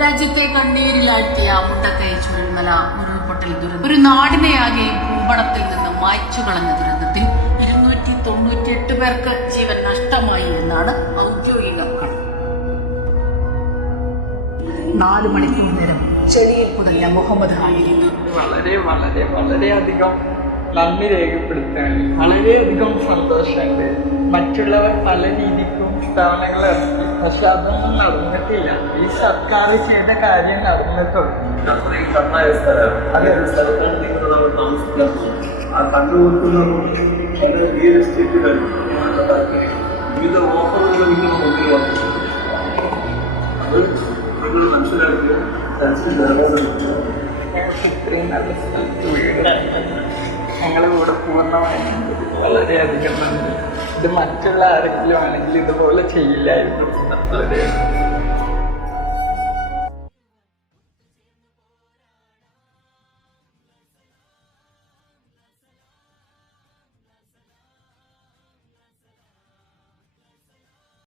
രാജ്യത്തെ കണ്ണീരിലാഴ്ത്തിയ മുണ്ടക്കൈ ചുരൽമല ഉരുൾപൊട്ടൽ ദുരന്തം ഒരു നാടിനെയാകെ ഭൂപടത്തിൽ നിന്ന് മായ്ച്ചു കളഞ്ഞ ദുരന്തത്തിൽ 298 പേർക്ക് ജീവൻ നഷ്ടമായി എന്നാണ് ഔദ്യോഗിക കണക്ക്. 4 മണിക്കൂർ നേരം ചെളിയിൽ പുതഞ്ഞ മുഹമ്മദ് ഹാജിന് വളരെയധികം നന്ദി രേഖപ്പെടുത്തുകയാണ്. വളരെയധികം സന്തോഷമുണ്ട്. മറ്റുള്ളവർ പല രീതിക്കും സ്ഥാപനങ്ങൾ ഇറക്കി, പക്ഷെ അതൊന്നും നടന്നിട്ടില്ല. ഈ സർക്കാർ ചെയ്ത കാര്യം നടന്നിട്ടുള്ളൂ. വിവിധ ഓഫറുകൾ നിങ്ങൾ മുന്നിൽ വന്നു. അത് നിങ്ങൾ മനസ്സിലാക്കി ഇത്രയും നല്ല സ്ഥലത്ത് വീടാണ് ഞങ്ങളിവിടെ പൂർണ്ണമായി വളരെയധികം നന്ദി. ഇത് മറ്റുള്ള ആരെങ്കിലും ആണെങ്കിൽ ഇതുപോലെ ചെയ്യില്ലായിരുന്നു. വളരെ